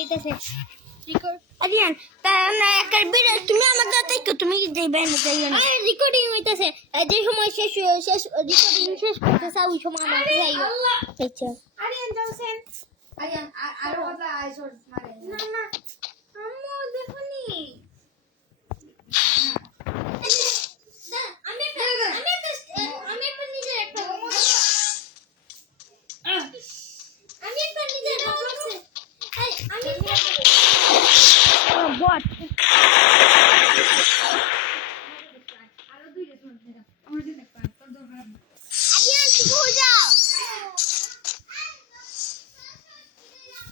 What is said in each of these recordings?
এইটাছে record Aryan তাহলে একটা video তুমি আমাদের দেখো তুমি যাইবে না যাইবে না আরে রেকর্ডিং হইতাছে যে সময় শেষ রেকর্ডিং শেষ করতে চাও ওই সময় আমার যাইও আচ্ছা আরিয়ান যাওছেন আরিয়ান আর কথা আইসর মারে না না আম্মু দেখুনি আমি নিজে একটা What?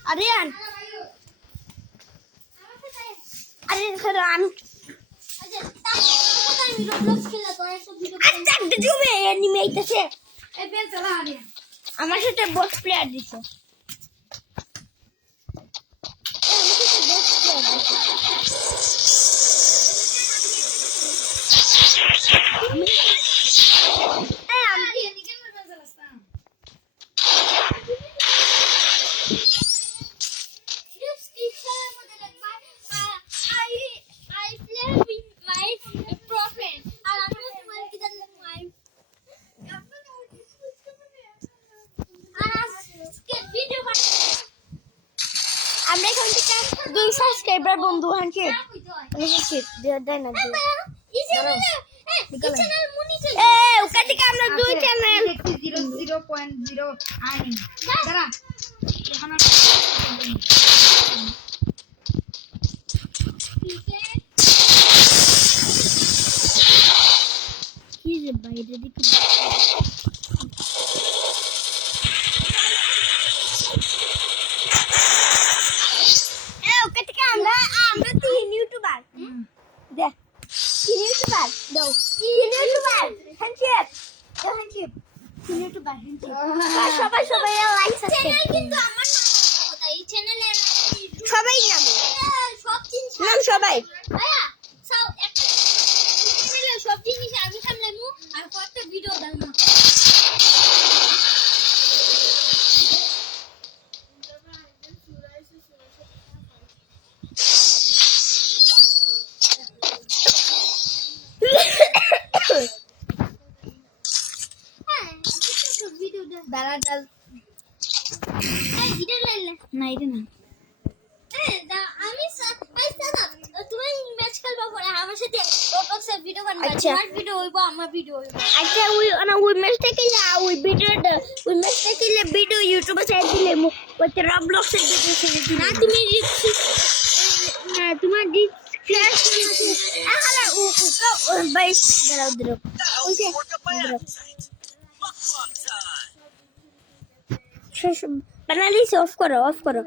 Aryan. Aryan, sir, I'm. আমার সাথে বস প্লেয়ার দিছে আমরা এখন থেকে 2 সাবস্ক্রাইবার বন্ধু আনছি নিচে দেয় না ওখান থেকে আমরা 2 চ্যানেল 0.0 আনি দাঁড়া এখন কি রে বাইরে দিকে আমরা 3 ইউটিউবার দেখ 3 ইউটিউবার দাও 3 ইউটিউবার হ্যান্ডশেক দাও হ্যান্ডশেক 3 ইউটিউবার হ্যান্ডশেক সবাই লাইক সাবস্ক্রাইব কিন্তু আমার নাম কথা এই চ্যানেলে সবাই জানে সব জিনিস নাম সবাই ভাইয়া সব একটা চ্যানেলে সব জিনিস আমি সামলামু আর কতটা ভিডিও দাও বেড়াটাল এটা না এটা না আমি তুমি ম্যাচ খেলবা পরে আমার সাথে রবলক্সে ভিডিও বানাবা তোমার ভিডিও হইব আমার ভিডিও হইব আচ্ছা ওই ম্যাচটা খেলে ওই ভিডিওটা ওই ম্যাচটা খেলে ভিডিও ইউটিউবে ছেড়ে দিলে ওই রবলক্সে ভিডিও ছেড়ে দিলে না তুমি না তোমার ফ্ল্যাশ আরে ও ভাই দাঁড়াও ওই যে बना ली से ऑफ करो